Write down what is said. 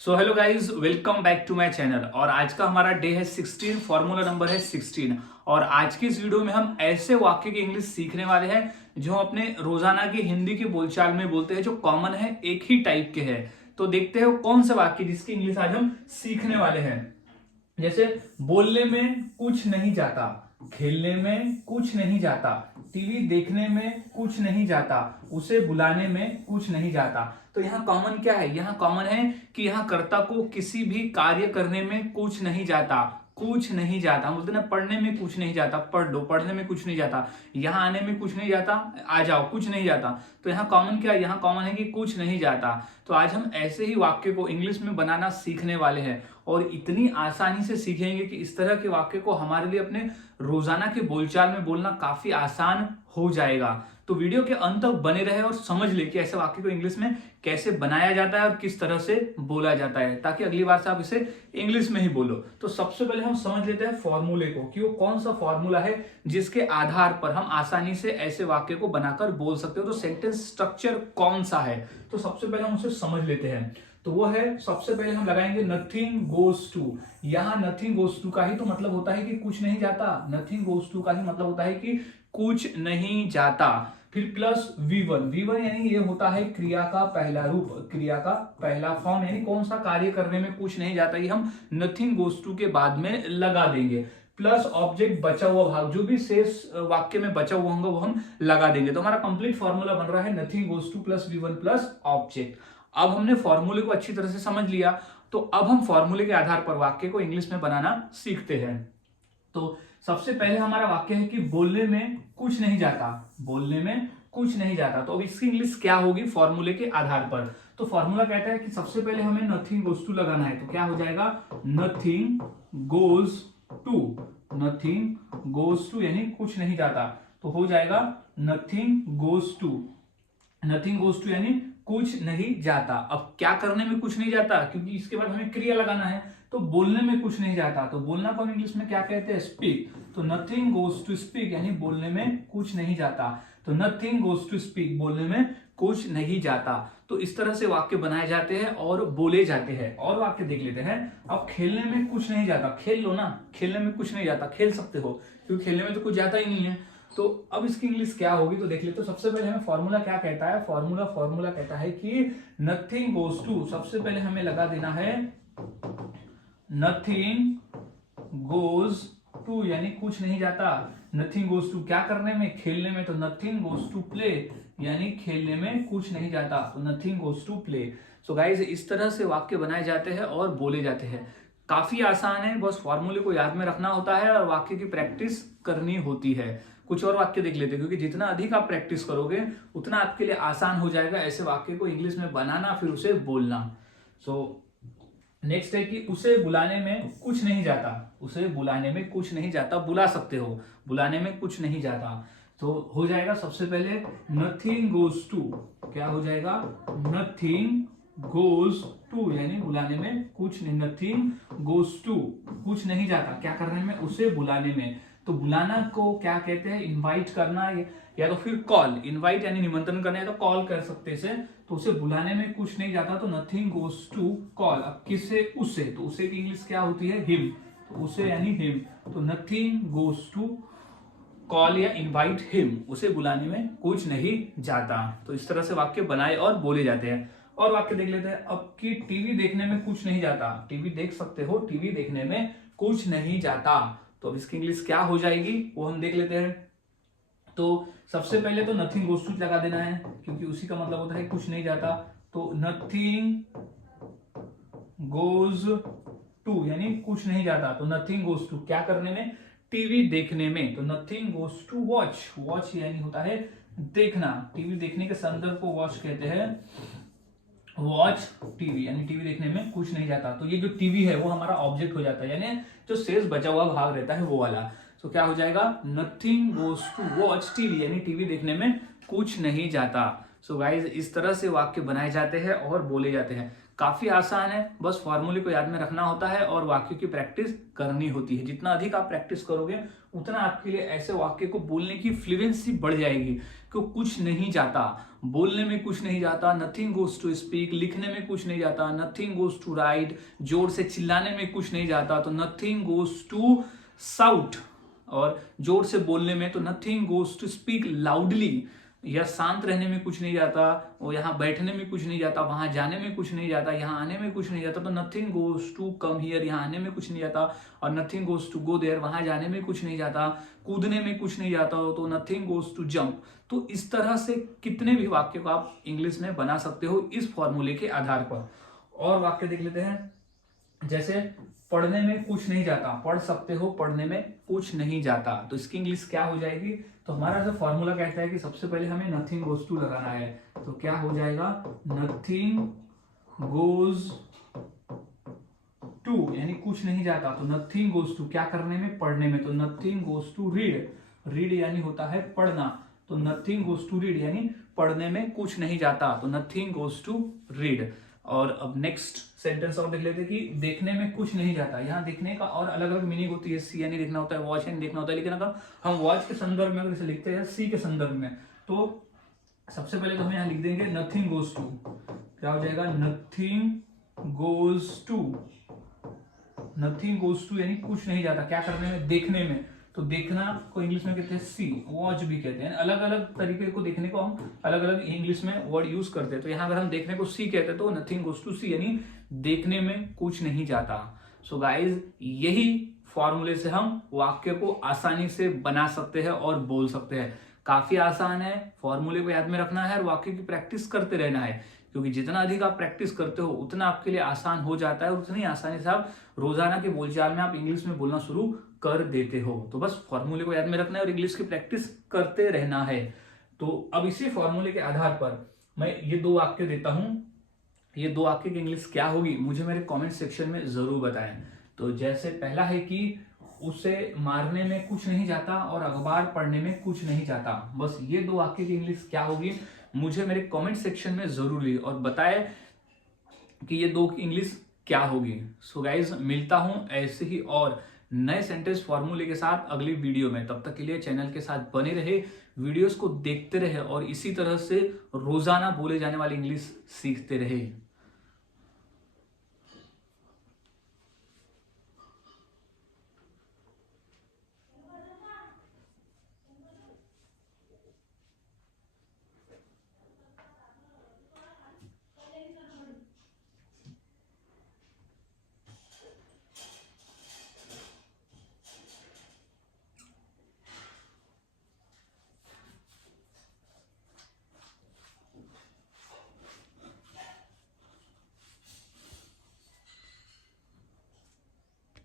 So hello guys, welcome back to my channel. और आज का हमारा डे है 16, फॉर्मूला नंबर है 16। और आज की इस वीडियो में हम ऐसे वाक्य की इंग्लिश सीखने वाले हैं जो हम अपने रोजाना की हिंदी की बोलचाल में बोलते हैं, जो कॉमन है, एक ही टाइप के हैं। तो देखते हैं वो कौन से वाक्य जिसकी इंग्लिश आज हम सीखने वाले हैं। जैसे बोलने में कुछ नहीं जाता, खेलने में कुछ नहीं जाता, टीवी देखने में कुछ नहीं जाता, उसे बुलाने में कुछ नहीं जाता। तो यहाँ कॉमन क्या है? यहाँ कॉमन है कि यहाँ कर्ता को किसी भी कार्य करने में कुछ नहीं जाता। कुछ नहीं जाता, हम बोलते ना पढ़ने में कुछ नहीं जाता, पढ़ लो, पढ़ने में कुछ नहीं जाता। यहाँ आने में कुछ नहीं जाता, आ जाओ, कुछ नहीं जाता। तो यहाँ कॉमन क्या है? यहाँ कॉमन है कि कुछ नहीं जाता। तो आज हम ऐसे ही वाक्य को इंग्लिश में बनाना सीखने वाले हैं और इतनी आसानी से सीखेंगे कि इस तरह के वाक्य को हमारे लिए अपने रोजाना के बोलचाल में बोलना काफी आसान हो जाएगा। तो वीडियो के अंत तक बने रहे और समझ ले कि ऐसे वाक्य को इंग्लिश में कैसे बनाया जाता है और किस तरह से बोला जाता है, ताकि अगली बार से आप इसे इंग्लिश में ही बोलो। तो सबसे पहले हम समझ लेते हैं फॉर्मूले को, कि वो कौन सा फॉर्मूला है जिसके आधार पर हम आसानी से ऐसे वाक्य को बनाकर बोल सकते हो। तो सेंटेंस स्ट्रक्चर कौन सा है, तो सबसे पहले हम उसे समझ लेते हैं। तो वो है, सबसे पहले हम लगाएंगे नथिंग गोज टू। यहाँ नथिंग गोज टू का ही तो मतलब होता है कि कुछ नहीं जाता। नथिंग गोज टू का ही मतलब होता है कि कुछ नहीं जाता। फिर प्लस V1। V1 यानी ये होता है क्रिया का पहला रूप, क्रिया का पहला फॉर्म, यानी कौन सा कार्य करने में कुछ नहीं जाता, ये हम नथिंग गोज टू के बाद में लगा देंगे। प्लस ऑब्जेक्ट, बचा हुआ भाग, जो भी शेष वाक्य में बचा हुआ होगा वो हम लगा देंगे। तो हमारा कंप्लीट फॉर्मूला बन रहा है nothing goes two plus V1 plus object. अब हमने फॉर्मूले को अच्छी तरह से समझ लिया, तो अब हम फॉर्मूले के आधार पर वाक्य को इंग्लिश में बनाना सीखते हैं। तो सबसे पहले हमारा वाक्य है कि बोलने में कुछ नहीं जाता, बोलने में कुछ नहीं जाता। तो अब इसकी इंग्लिश क्या होगी फॉर्मूले के आधार पर? तो फॉर्मूला कहता है कि सबसे पहले हमें नथिंग गोज टू लगाना है। तो क्या हो जाएगा? Nothing goes to, nothing goes to यानी कुछ नहीं जाता। तो हो जाएगा nothing goes to, nothing goes to यानी कुछ नहीं जाता। अब क्या करने में कुछ नहीं जाता, क्योंकि इसके बाद हमें क्रिया लगाना है। तो बोलने में कुछ नहीं जाता, तो बोलना को हम इंग्लिश में क्या कहते हैं? स्पीक। तो नथिंग गोज टू स्पीक यानी बोलने में कुछ नहीं जाता। तो नथिंग गोज टू स्पीक, बोलने में कुछ नहीं जाता। तो इस तरह से वाक्य बनाए जाते हैं और बोले जाते हैं। और वाक्य देख लेते हैं। अब खेलने में कुछ नहीं जाता, खेल लो ना, खेलने में कुछ नहीं जाता, खेल सकते हो, क्योंकि खेलने में तो कुछ जाता ही नहीं है। तो अब इसकी इंग्लिश क्या होगी, तो देख लेते। तो सबसे पहले हमें फॉर्मूला क्या कहता है? फॉर्मूला कहता है कि नथिंग गोज टू, सबसे पहले हमें लगा देना है नथिंग गोज टू यानी कुछ नहीं जाता। नथिंग गोज टू क्या करने में? खेलने में। तो नथिंग गोज टू प्ले यानी खेलने में कुछ नहीं जाता। तो nothing goes to play. So guys, इस तरह से वाक्य बनाए जाते हैं और बोले जाते हैं। काफी आसान है, बस फॉर्मूले को याद में रखना होता है और वाक्य की प्रैक्टिस करनी होती है। कुछ और वाक्य देख लेते हैं, क्योंकि जितना अधिक आप प्रैक्टिस करोगे उतना आपके लिए आसान हो जाएगा ऐसे वाक्य को इंग्लिश में बनाना, फिर उसे बोलना। सो नेक्स्ट है कि उसे बुलाने में कुछ नहीं जाता। उसे बुलाने में कुछ नहीं जाता, बुला सकते हो, बुलाने में कुछ नहीं जाता। तो हो जाएगा सबसे पहले नथिंग गोज टू। क्या हो जाएगा? नथिंग गोज टू यानी बुलाने में कुछ नहीं। नथिंग गोज टू, कुछ नहीं जाता, क्या करने में? उसे बुलाने में। तो बुलाना को क्या कहते हैं? इनवाइट करना, या तो फिर कॉल। इनवाइट यानी निमंत्रण करना, या तो कॉल कर सकते हैं। तो उसे बुलाने में कुछ नहीं जाता, तो नथिंग गोज टू कॉल। अब किसे? उसे। तो उसे की इंग्लिश क्या होती है? हिम। तो उसे यानी हिम। तो नथिंग गोज टू कॉल या इनवाइट हिम, उसे बुलाने में कुछ नहीं जाता। तो इस तरह से वाक्य बनाए और बोले जाते हैं। और वाक्य देख लेते हैं। अब कि टीवी देखने में कुछ नहीं जाता। टीवी देख सकते हो, टीवी देखने में कुछ नहीं जाता। तो अब इसकी इंग्लिश क्या हो जाएगी वो हम देख लेते हैं। तो सबसे पहले तो नथिंग गोज टू लगा देना है, क्योंकि उसी का मतलब होता है कुछ नहीं जाता। तो नथिंग गोज टू यानी कुछ नहीं जाता। तो नथिंग गोज टू क्या करने में? टीवी देखने में। तो nothing goes to watch. Watch यानी होता है देखना, टीवी देखने के संदर्भ को वॉच कहते हैं। वॉच टीवी यानी टीवी देखने में कुछ नहीं जाता। तो ये जो टीवी है वो हमारा ऑब्जेक्ट हो जाता है, यानी जो शेष बचा हुआ भाग रहता है वो वाला। तो क्या हो जाएगा? Nothing goes to watch TV यानी टीवी देखने में कुछ नहीं जाता। सो गाइज, इस तरह से वाक्य बनाए जाते हैं और बोले जाते हैं। काफी आसान है, बस फॉर्मूले को याद में रखना होता है और वाक्यों की प्रैक्टिस करनी होती है। जितना अधिक आप प्रैक्टिस करोगे उतना आपके लिए ऐसे वाक्य को बोलने की फ्लुएंसी बढ़ जाएगी कि कुछ नहीं जाता, बोलने में कुछ नहीं जाता, नथिंग गोज टू स्पीक, लिखने में कुछ नहीं जाता, नथिंग गोज टू राइट, जोर से चिल्लाने में कुछ नहीं जाता तो नथिंग गोज टू साउट, और जोर से बोलने में तो nothing goes to speak loudly, या शांत रहने में कुछ नहीं जाता, और यहाँ बैठने में कुछ नहीं जाता, वहां जाने में कुछ नहीं जाता, यहाँ आने में कुछ नहीं जाता तो nothing goes to come here, यहाँ आने में कुछ नहीं जाता, और nothing goes to go there, वहां जाने में कुछ नहीं जाता, कूदने में कुछ नहीं जाता तो नथिंग गोज टू जंप। तो इस तरह से कितने भी वाक्य को आप इंग्लिश में बना सकते हो इस फॉर्मूले के आधार पर। और वाक्य देख लेते हैं, जैसे पढ़ने में कुछ नहीं जाता, पढ़ सकते हो, पढ़ने में कुछ नहीं जाता, तो इसकी इंग्लिश क्या हो जाएगी? तो हमारा जो फॉर्मूला कहता है कि सबसे पहले हमें नथिंग गोज टू लगाना है, तो क्या हो जाएगा? नथिंग गोज टू यानी कुछ नहीं जाता, तो नथिंग गोज टू क्या करने में? पढ़ने में, तो nothing goes to read, read यानी होता है पढ़ना, तो नथिंग गोज टू रीड यानी पढ़ने में कुछ नहीं जाता, तो नथिंग गोज टू रीड। और अब नेक्स्ट सेंटेंस और देख लेते हैं कि देखने में कुछ नहीं जाता। यहाँ देखने का और अलग अलग मीनिंग होती है, सी यानी देखना होता है, वॉच यानी देखना होता है, लेकिन अगर हम वॉच के संदर्भ में अगर इसे लिखते हैं सी के संदर्भ में, तो सबसे पहले तो हम यहाँ लिख देंगे नथिंग गोज टू, क्या हो जाएगा? Nothing goes to, nothing goes to यानी कुछ नहीं जाता, क्या करने में? देखने में, तो देखना को इंग्लिश में कहते हैं सी, वॉच भी कहते हैं, अलग अलग तरीके को देखने को हम अलग अलग इंग्लिश में वर्ड यूज करते हैं। तो यहाँ अगर हम देखने को सी कहते हैं तो नथिंग गोज टू सी यानी देखने में कुछ नहीं जाता। सो गाइज, यही फॉर्मूले से हम वाक्य को आसानी से बना सकते हैं और बोल सकते हैं। काफी आसान है, फॉर्मूले को याद में रखना है और वाक्य की प्रैक्टिस करते रहना है, क्योंकि जितना अधिक आप प्रैक्टिस करते हो उतना आपके लिए आसान हो जाता है और उतनी आसानी से आप रोजाना के बोलचाल में आप इंग्लिश में बोलना शुरू कर देते हो। तो बस फॉर्मूले को याद में रखना है और इंग्लिश की प्रैक्टिस करते रहना है। तो अब इसी फॉर्मूले के आधार पर मैं ये दो वाक्य देता हूं, ये दो वाक्य की इंग्लिश क्या होगी मुझे मेरे कमेंट सेक्शन में जरूर बताएं। तो जैसे पहला है कि उसे मारने में कुछ नहीं जाता और अखबार पढ़ने में कुछ नहीं जाता। बस ये दो वाक्य की इंग्लिश क्या होगी मुझे मेरे कमेंट सेक्शन में जरूर लिखिए और बताएं कि ये दो की इंग्लिश क्या होगी। सो गाइज, मिलता हूं ऐसे ही और नए सेंटेंस फॉर्मूले के साथ अगली वीडियो में। तब तक के लिए चैनल के साथ बने रहे, वीडियोस को देखते रहे और इसी तरह से रोजाना बोले जाने वाली इंग्लिश सीखते रहे।